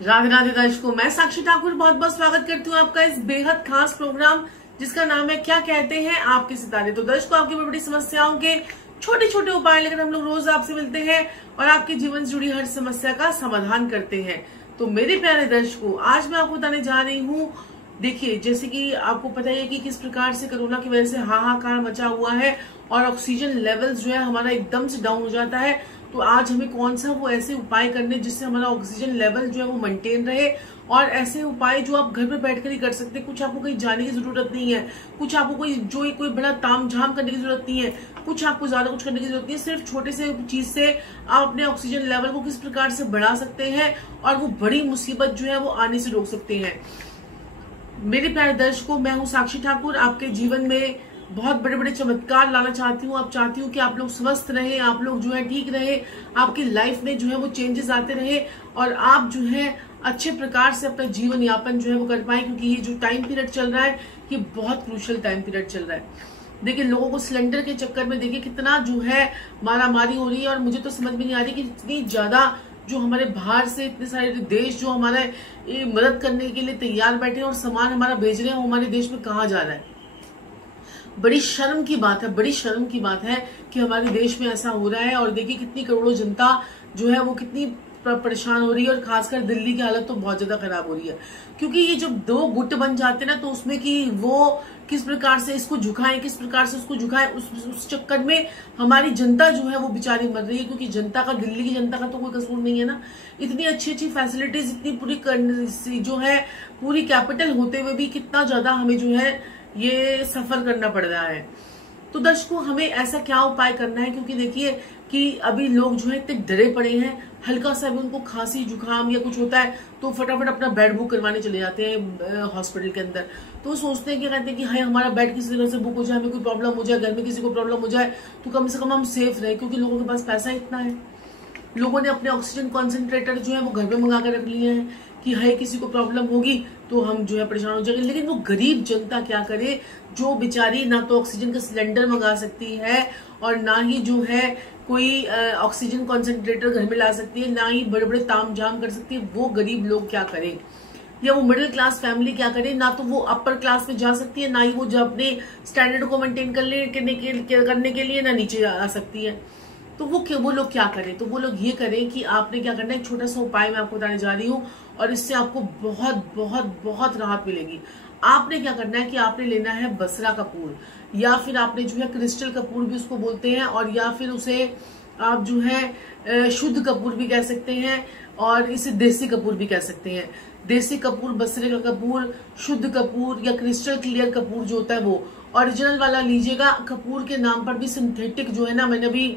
राधे राधे दर्शकों, मैं साक्षी ठाकुर बहुत बहुत स्वागत करती हूँ आपका इस बेहद खास प्रोग्राम जिसका नाम है क्या कहते हैं आपके सितारे। तो दर्शकों, आपकी बड़ी बड़ी समस्याओं के छोटे छोटे उपाय लेकर हम लोग रोज आपसे मिलते हैं और आपके जीवन से जुड़ी हर समस्या का समाधान करते हैं। तो मेरे प्यारे दर्शकों, आज मैं आपको बताने जा रही हूँ, देखिए जैसे कि आपको पता ही है कि किस प्रकार से कोरोना की वजह से हाहाकार मचा हुआ है और ऑक्सीजन लेवल्स जो है हमारा एकदम से डाउन हो जाता है। तो आज हमें कौन सा वो ऐसे उपाय करने जिससे हमारा ऑक्सीजन लेवल जो है वो मेंटेन रहे, और ऐसे उपाय जो आप घर पे बैठकर ही कर सकते हैं। कुछ आपको कहीं जाने की जरूरत नहीं है, कुछ आपको कोई बड़ा ताम झाम करने की जरूरत नहीं है, कुछ आपको ज्यादा कुछ करने की जरूरत नहीं है। सिर्फ छोटे से चीज से आप अपने ऑक्सीजन लेवल को किस प्रकार से बढ़ा सकते हैं और वो बड़ी मुसीबत जो है वो आने से रोक सकते हैं। मेरे प्यारे दर्शकों, मैं हूँ साक्षी ठाकुर, आपके जीवन में बहुत बड़े बड़े चमत्कार लाना चाहती हूँ। आप चाहती हूँ कि आप लोग स्वस्थ रहे, आप लोग जो है ठीक रहे, आपकी लाइफ में जो है वो चेंजेस आते रहे और आप जो है अच्छे प्रकार से अपना जीवन यापन जो है वो कर पाए, क्योंकि ये जो टाइम पीरियड चल रहा है ये बहुत क्रूशियल टाइम पीरियड चल रहा है। देखिए लोगों को सिलेंडर के चक्कर में देखिए कितना जो है मारामारी हो रही है, और मुझे तो समझ में नहीं आ रही कि इतनी ज्यादा जो हमारे बाहर से इतने सारे देश जो हमारा मदद करने के लिए तैयार बैठे हैं और सामान हमारा भेज रहे हैं, वो हमारे देश में कहाँ जा रहा है। बड़ी शर्म की बात है, बड़ी शर्म की बात है कि हमारे देश में ऐसा हो रहा है। और देखिए कितनी करोड़ों जनता जो है वो कितनी परेशान हो रही है, और खासकर दिल्ली की हालत तो बहुत ज्यादा खराब हो रही है, क्योंकि ये जब दो गुट बन जाते हैं ना, तो उसमें कि वो किस प्रकार से इसको झुकाएं, किस प्रकार से उसको झुकाएं, उस चक्कर में हमारी जनता जो है वो बेचारी मर रही है। क्योंकि जनता का, दिल्ली की जनता का तो कोई कसूर नहीं है ना। इतनी अच्छी अच्छी फैसिलिटीज, इतनी पूरी जो है पूरी कैपिटल होते हुए भी कितना ज्यादा हमें जो है ये सफर करना पड़ रहा है। तो दर्शकों, हमें ऐसा क्या उपाय करना है, क्योंकि देखिए कि अभी लोग जो है इतने डरे पड़े हैं, हल्का सा भी उनको खांसी जुकाम या कुछ होता है तो फटाफट अपना बेड बुक करवाने चले जाते हैं हॉस्पिटल के अंदर। तो सोचते हैं कि कहते हैं कि हाय हमारा बेड किसी तरह से बुक हो जाए, हमें कोई प्रॉब्लम हो जाए, घर में किसी को प्रॉब्लम हो जाए तो कम से कम हम सेफ रहे, क्योंकि लोगों के पास पैसा इतना है। लोगों ने अपने ऑक्सीजन कॉन्सेंट्रेटर जो है वो घर में मंगा कर रख लिए हैं कि हाय किसी को प्रॉब्लम होगी तो हम जो है परेशान हो जाएंगे। लेकिन वो गरीब जनता क्या करे, जो बेचारी ना तो ऑक्सीजन का सिलेंडर मंगा सकती है और ना ही जो है कोई ऑक्सीजन कॉन्सेंट्रेटर घर में ला सकती है, ना ही बड़े बड़े ताम झाम कर सकती है। वो गरीब लोग क्या करें, या वो मिडिल क्लास फैमिली क्या करे, ना तो वो अपर क्लास में जा सकती है, ना ही वो जो अपने स्टैंडर्ड को मेंटेन करने के लिए ना नीचे आ सकती है। तो वो लोग क्या करें, तो वो लोग ये करें कि आपने क्या करना है, एक छोटा सा उपाय मैं आपको बताने जा रही हूँ और इससे आपको बहुत बहुत बहुत राहत मिलेगी। आपने क्या करना है कि आपने लेना है बसरा कपूर, या फिर आपने जो है क्रिस्टल कपूर भी उसको बोलते हैं, और या फिर उसे आप जो है शुद्ध कपूर भी कह सकते हैं, और इसे देसी कपूर भी कह सकते हैं। देसी कपूर, बसरे का कपूर, शुद्ध कपूर या क्रिस्टल क्लियर कपूर जो होता है वो ओरिजिनल वाला लीजिएगा। कपूर के नाम पर भी सिंथेटिक जो है ना, मैंने अभी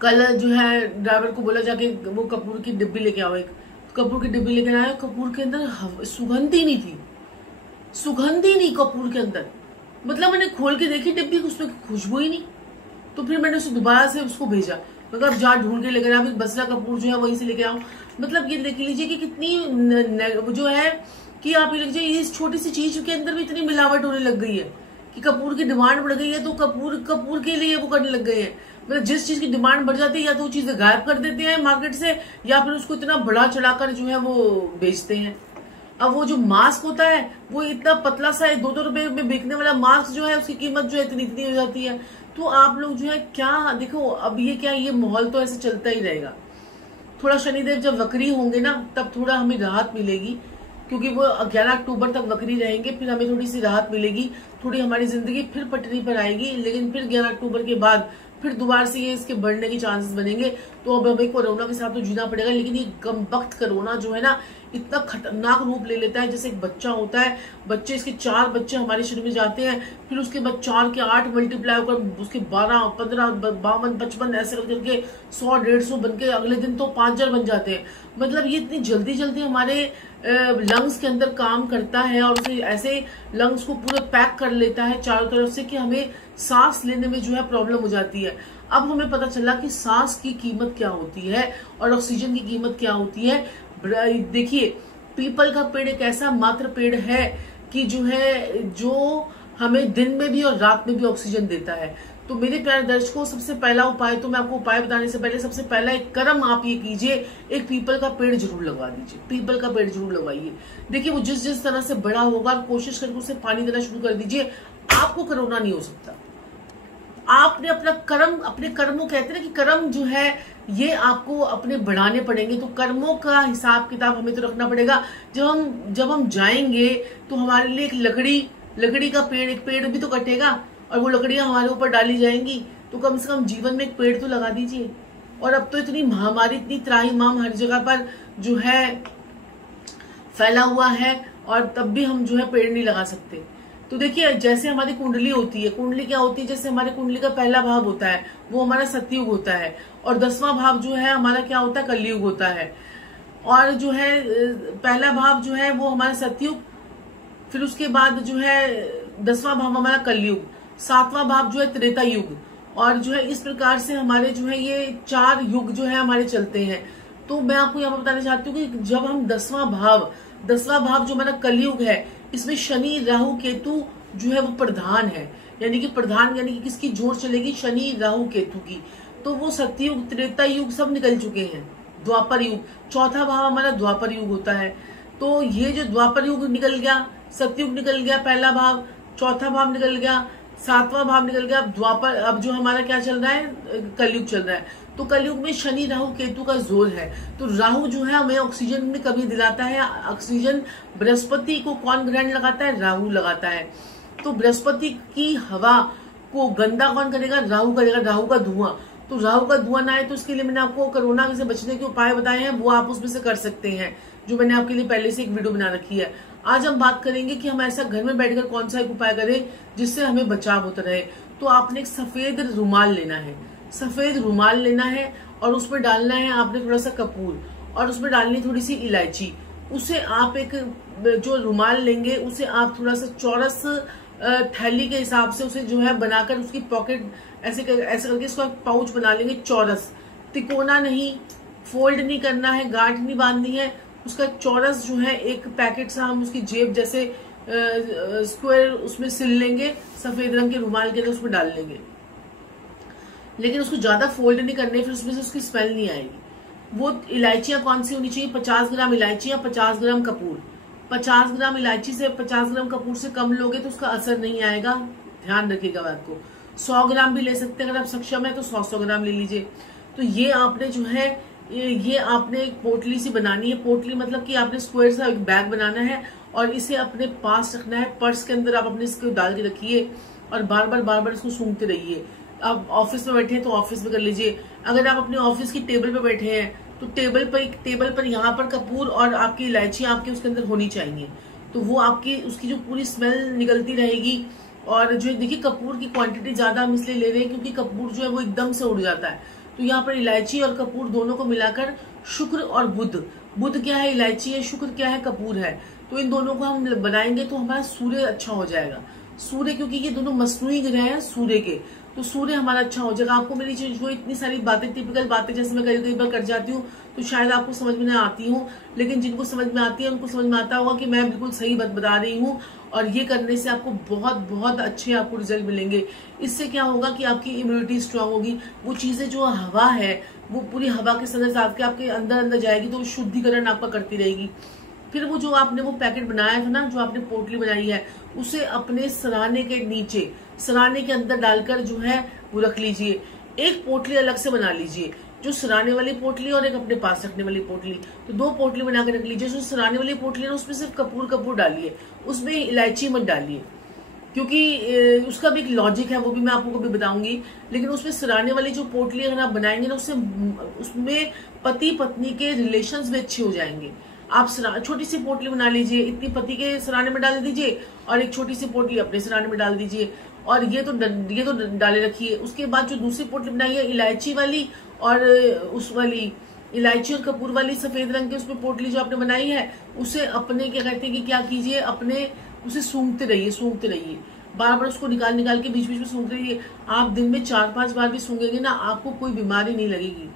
कल जो है ड्राइवर को बोला जाके वो कपूर की डिब्बी लेके आओ, एक कपूर की डिब्बी लेकर आया। कपूर के अंदर सुगंध ही नहीं थी, सुगंध ही नहीं कपूर के अंदर। मतलब मैंने खोल के देखी डिब्बी, उसमें खुशबू ही नहीं। तो फिर मैंने उसे दोबारा से उसको भेजा, मतलब जा ढूंढ के लेकर आओ, बसरा कपूर जो है वहीं से लेके आओ। मतलब ये देख लीजिए कि कितनी जो है कि आप ये लीजिए इस छोटी सी चीज के अंदर भी इतनी मिलावट होने लग गई है कि कपूर की डिमांड बढ़ गई है, तो कपूर के लिए वो करने लग गए हैं। मतलब जिस चीज की डिमांड बढ़ जाती है या तो वो चीजें गायब कर देते हैं मार्केट से, या फिर उसको इतना बड़ा चढ़ाकर जो है वो बेचते हैं। अब वो जो मास्क होता है वो इतना पतला सा है, 2-2 रुपए में बिकने वाला मास्क जो है उसकी कीमत जो है इतनी हो जाती है। तो आप लोग जो है क्या देखो, अब ये क्या, ये माहौल तो ऐसे चलता ही रहेगा। थोड़ा शनिदेव जब वक्री होंगे ना तब थोड़ा हमें राहत मिलेगी, क्योंकि वो 11 अक्टूबर तक वक्री रहेंगे, फिर हमें थोड़ी सी राहत मिलेगी, थोड़ी हमारी जिंदगी फिर पटरी पर आएगी। लेकिन फिर 11 अक्टूबर के बाद फिर दोबारा से ये इसके बढ़ने के चांसेस बनेंगे। तो अब हमें कोरोना के साथ तो जीना पड़ेगा। लेकिन ये कमबख्त कोरोना जो है ना इतना खतरनाक रूप ले लेता है, जैसे एक बच्चा होता है, बच्चे इसके 4 बच्चे हमारे शरीर में जाते हैं, फिर उसके बाद 4 के 8 मल्टीप्लाई होकर उसके 12, 15, 52, 55 ऐसे करके 100-150 बन के अगले दिन तो 5000 बन जाते हैं। मतलब ये इतनी जल्दी जल्दी हमारे लंग्स के अंदर काम करता है और उसे ऐसे लंग्स को पूरा पैक कर लेता है चारों तरफ से कि हमें सांस लेने में जो है प्रॉब्लम हो जाती है। अब हमें पता चला कि सांस की कीमत क्या होती है और ऑक्सीजन की कीमत क्या होती है। देखिए पीपल का पेड़ एक ऐसा मात्र पेड़ है कि जो हमें दिन में भी और रात में भी ऑक्सीजन देता है। तो मेरे प्यारे दर्शकों, सबसे पहला उपाय, तो मैं आपको उपाय बताने से पहले सबसे पहला एक कर्म आप ये कीजिए, एक पीपल का पेड़ जरूर लगवा दीजिए। पीपल का पेड़ जरूर लगवाइए। देखिए वो जिस जिस तरह से बड़ा होगा, कोशिश करके उसे पानी देना शुरू कर दीजिए। आपको कोरोना नहीं हो सकता। आपने अपना कर्म, अपने कर्मों, कहते हैं ना कि कर्म जो है ये आपको अपने बढ़ाने पड़ेंगे। तो कर्मों का हिसाब किताब हमें तो रखना पड़ेगा। जब हम जाएंगे तो हमारे लिए एक लकड़ी का पेड़, एक पेड़ भी तो कटेगा और वो लकड़ियां हमारे ऊपर डाली जाएंगी। तो कम से कम जीवन में एक पेड़ तो लगा दीजिए। और अब तो इतनी महामारी, इतनी त्राहिमाम हर जगह पर जो है फैला हुआ है, और तब भी हम जो है पेड़ नहीं लगा सकते। तो देखिए जैसे हमारी कुंडली होती है, कुंडली क्या होती है, जैसे हमारे कुंडली का पहला भाव होता है वो हमारा सतयुग होता है, और 10वां भाव जो है हमारा क्या होता है, कलयुग होता है। और जो है पहला भाव जो है वो हमारा सतयुग, फिर उसके बाद जो है 10वां भाव हमारा कलयुग, 7वां भाव जो है त्रेता युग, और जो है इस प्रकार से हमारे जो है ये 4 युग जो है हमारे चलते हैं। तो मैं आपको यहाँ पर बताना चाहती हूँ कि जब हम 10वां भाव जो हमारा कलयुग है, इसमें शनि राहु केतु जो है वो प्रधान है, यानी कि किसकी जोर चलेगी, शनि राहु केतु की। तो वो सतयुग, त्रेता युग सब निकल चुके हैं। द्वापर युग, चौथा भाव हमारा द्वापर युग होता है। तो ये जो द्वापर युग निकल गया, सतयुग निकल गया पहला भाव, चौथा भाव निकल गया, 7वां भाव निकल गया, द्वापर, अब जो हमारा क्या चल रहा है, कलयुग चल रहा है। तो कलयुग में शनि राहु केतु का जोर है। तो राहु जो है हमें ऑक्सीजन में कमी दिलाता है। ऑक्सीजन बृहस्पति को कौन ग्रहण लगाता है, राहु लगाता है। तो बृहस्पति की हवा को गंदा कौन करेगा, राहु करेगा, राहु का धुआं। तो राहु का धुआं ना आए, तो इसके लिए मैंने आपको कोरोना से बचने के उपाय बताए हैं, वो आप उसमें से कर सकते हैं, जो मैंने आपके लिए पहले से एक वीडियो बना रखी है। आज हम बात करेंगे कि हम ऐसा घर में बैठकर कौन सा एक उपाय करें जिससे हमें बचाव होता रहे। तो आपने एक सफेद रुमाल लेना है, सफेद रुमाल लेना है, और उसमें डालना है आपने थोड़ा सा कपूर, और उसमें डालनी थोड़ी सी इलायची। उसे आप एक जो रुमाल लेंगे उसे आप थोड़ा सा चौरस थैली के हिसाब से उसे जो है बनाकर उसकी पॉकेट ऐसे करके इसका पाउच बना लेंगे, चौरस, तिकोना नहीं, फोल्ड नहीं करना है, गांठ नहीं बांधनी है, उसका चौरस जो है एक पैकेट सा हम उसकी जेब जैसे स्क्वायर उसमें सिल लेंगे, सफेद रंग के रुमाल के अंदर उसमें डाल लेंगे। लेकिन उसको ज्यादा फोल्ड नहीं करने, फिर उसमें से उसकी स्मेल नहीं आएगी। वो इलायचियां कौन सी होनी चाहिए, 50 ग्राम इलायची या 50 ग्राम कपूर। 50 ग्राम इलायची से 50 ग्राम कपूर से कम लोगे तो उसका असर नहीं आएगा, ध्यान रखिएगा बात को। 100 ग्राम भी ले सकते हैं, अगर आप सक्षम है तो 100 ग्राम ले लीजिए। तो ये आपने जो है ये आपने एक पोटली सी बनानी है। पोटली मतलब कि आपने स्क्वायर सा एक बैग बनाना है और इसे अपने पास रखना है, पर्स के अंदर आप अपने इसको डाल के रखिए और बार बार इसको सूंघते रहिए। आप ऑफिस में बैठे हैं तो ऑफिस में कर लीजिए। अगर आप अपने ऑफिस की टेबल पे बैठे हैं तो टेबल पर यहाँ पर कपूर और आपकी इलायची आपके उसके अंदर होनी चाहिए। तो वो आपकी उसकी जो पूरी स्मेल निकलती रहेगी। और जो देखिए कपूर की क्वांटिटी ज्यादा हम इसलिए ले रहे हैं क्योंकि कपूर जो है वो एकदम से उड़ जाता है। तो यहाँ पर इलायची और कपूर दोनों को मिलाकर शुक्र और बुध क्या है, इलायची है, शुक्र क्या है, कपूर है। तो इन दोनों को हम बनाएंगे तो हमारा सूर्य अच्छा हो जाएगा। सूर्य, क्योंकि ये दोनों मसनूई ग्रह हैं सूर्य के, तो सूर्य हमारा अच्छा हो जाएगा। आपको मेरी जो इतनी सारी बातें, टिपिकल बातें जैसे मैं कई बार कर जाती हूँ तो शायद आपको समझ में ना आती हूँ, लेकिन जिनको समझ में आती है उनको समझ में आता होगा कि मैं बिल्कुल सही बात बता रही हूँ। और ये करने से आपको बहुत अच्छे आपको रिजल्ट मिलेंगे। इससे क्या होगा कि आपकी इम्यूनिटी स्ट्रांग होगी। वो चीजें जो हवा है वो पूरी हवा के साथ के आपके अंदर जाएगी तो शुद्धिकरण आपका करती रहेगी। फिर वो जो आपने वो पैकेट बनाया था ना, जो आपने पोटली बनाई है, उसे अपने सराहने के नीचे, सराहने के अंदर डालकर जो है वो रख लीजिए। एक पोटली अलग से बना लीजिए, जो सराहने वाली पोटली और एक अपने पास रखने वाली पोटली, तो 2 पोटली बनाकर रख लीजिए। जो सराहने वाली पोटली है उसमें सिर्फ कपूर डालिए, उसमें इलायची मत डालिए, क्योंकि उसका भी एक लॉजिक है, वो भी मैं आपको कभी बताऊंगी। लेकिन उसमें सराहने वाली जो पोटली अगर आप बनाएंगे ना, उसमें पति पत्नी के रिलेशंस भी अच्छे हो जाएंगे। आप छोटी सी पोटली बना लीजिए, इतनी पति के सराहने में डाल दीजिए और एक छोटी सी पोटली अपने सराहने में डाल दीजिए, और ये तो डाले रखिए। उसके बाद जो दूसरी पोटली बनाई है इलायची वाली और उस वाली इलायची और कपूर वाली सफेद रंग की उसमें पोटली जो आपने बनाई है, उसे अपने क्या कहते हैं कि क्या कीजिए, अपने उसे सूंघते रहिए, बार उसको निकाल के बीच में सूंघते रहिए। आप दिन में 4-5 बार भी सूंघेंगे ना, आपको कोई बीमारी नहीं लगेगी।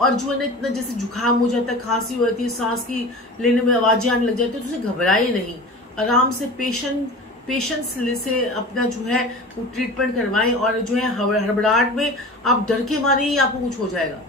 और जो है ना इतना जैसे जुकाम हो जाता है, खांसी हो जाती है, सांस की लेने में आवाजें आने लग जाती है, तो उसे घबराए नहीं, आराम से पेशेंट पेशेंस से अपना जो है वो ट्रीटमेंट करवाएं, और जो है हड़बड़ाहट में आप डर के मारे ही आपको कुछ हो जाएगा।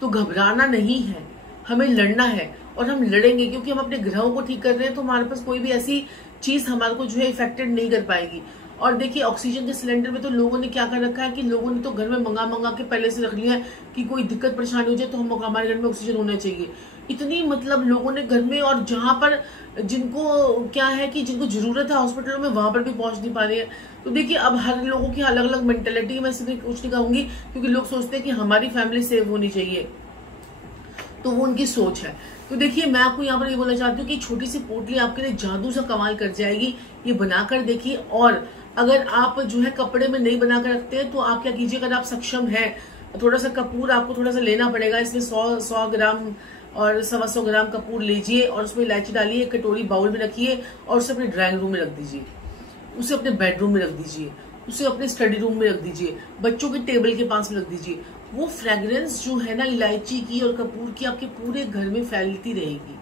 तो घबराना नहीं है, हमें लड़ना है, और हम लड़ेंगे क्योंकि हम अपने ग्रहों को ठीक कर रहे हैं। तो हमारे पास कोई भी ऐसी चीज हमारे को जो है इफेक्टेड नहीं कर पाएगी। और देखिए ऑक्सीजन के सिलेंडर में तो लोगों ने क्या कर रखा है कि लोगों ने तो घर में मंगा के पहले से रख लिया है कि कोई दिक्कत परेशानी हो जाए तो हमारे घर में ऑक्सीजन होना चाहिए। इतनी मतलब लोगों ने घर में, और जहां पर जिनको क्या है कि जिनको जरूरत है हॉस्पिटलों में, वहां पर भी पहुंच नहीं पा रही है। तो देखिए अब हर लोगों की अलग अलग मेंटेलिटी, मैं इसलिए कुछ नहीं कहूंगी क्योंकि लोग सोचते हैं कि हमारी फैमिली सेव होनी चाहिए, तो वो उनकी सोच है। तो देखिए मैं आपको यहाँ पर ये बोलना चाहती हूँ कि छोटी सी पोटली आपके लिए जादू सा कमाल कर जाएगी, ये बनाकर देखिए। और अगर आप जो है कपड़े में नहीं बनाकर रखते हैं तो आप क्या कीजिए, अगर आप सक्षम हैं, थोड़ा सा कपूर आपको थोड़ा सा लेना पड़ेगा। इसमें 100 ग्राम और 125 ग्राम कपूर लीजिए और उसमें इलायची डालिए, एक कटोरी बाउल में रखिए और उसे अपने ड्राइंग रूम में रख दीजिए, उसे अपने बेडरूम में रख दीजिए, उसे अपने स्टडी रूम में रख दीजिए, बच्चों के टेबल के पास में रख दीजिए। वो फ्रेग्रेंस जो है ना इलायची की और कपूर की आपके पूरे घर में फैलती रहेगी।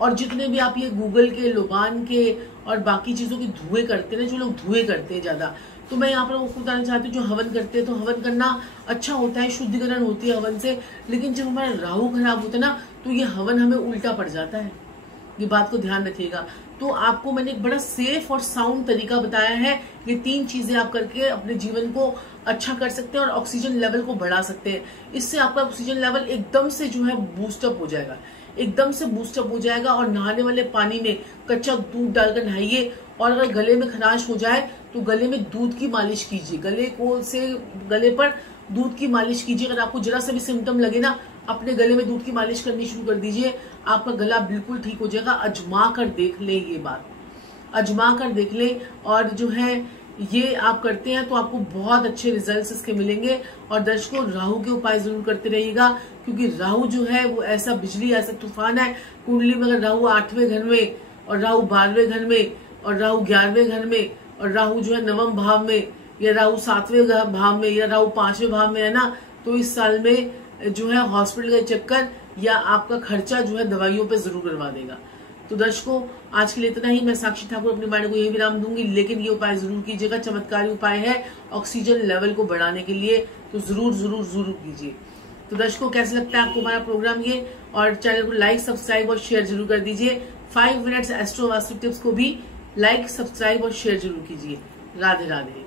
और जितने भी आप ये गूगल के, लोबान के और बाकी चीजों के धुएं करते हैं ना, जो लोग धुएं करते हैं ज्यादा, तो मैं यहाँ पर आपको बताना चाहती हूँ जो हवन करते हैं तो हवन करना अच्छा होता है, शुद्धिकरण होती है हवन से। लेकिन जब हमारा राहु खराब होता है ना तो ये हवन हमें उल्टा पड़ जाता है, ये बात को ध्यान रखिएगा। तो आपको मैंने एक बड़ा सेफ और साउंड तरीका बताया है। ये 3 चीजें आप करके अपने जीवन को अच्छा कर सकते हैं और ऑक्सीजन लेवल को बढ़ा सकते हैं। इससे आपका ऑक्सीजन लेवल एकदम से जो है बूस्टअप हो जाएगा, एकदम से बूस्टअप हो जाएगा। और नहाने वाले पानी में कच्चा दूध डालकर नहाइए, और अगर गले में खराश हो जाए तो गले में दूध की मालिश कीजिए, गले पर दूध की मालिश कीजिए। अगर आपको जरा सा भी सिम्टम लगे ना, अपने गले में दूध की मालिश करनी शुरू कर दीजिए, आपका गला बिल्कुल ठीक हो जाएगा। अजमा कर देख ले, ये बात अजमा कर देख ले। और जो है ये आप करते हैं तो आपको बहुत अच्छे रिजल्ट्स इसके मिलेंगे। और दर्शकों राहु के उपाय जरूर करते रहिएगा, क्योंकि राहु जो है वो ऐसा बिजली, ऐसा तूफान है। कुंडली में अगर राहु 8वें घर में, और राहु 12वें घर में, और राहु 11वें घर में, और राहु जो है 9वें भाव में, या राहु 7वें भाव में, या राहु 5वें भाव में है ना, तो इस साल में जो है हॉस्पिटल का चक्कर या आपका खर्चा जो है दवाइयों पे जरूर करवा देगा। तो दर्शकों आज के लिए इतना ही। मैं साक्षी ठाकुर अपनी वाणी को यही विराम दूंगी, लेकिन ये उपाय जरूर कीजिएगा, चमत्कारी उपाय है ऑक्सीजन लेवल को बढ़ाने के लिए, तो जरूर जरूर जरूर कीजिए। तो दर्शकों कैसे लगता है आपको हमारा प्रोग्राम ये, और चैनल को लाइक, सब्सक्राइब और शेयर जरूर कर दीजिए। 5 मिनट्स एस्ट्रो वास्तु टिप्स को भी लाइक, सब्सक्राइब और शेयर जरूर कीजिए। राधे राधे।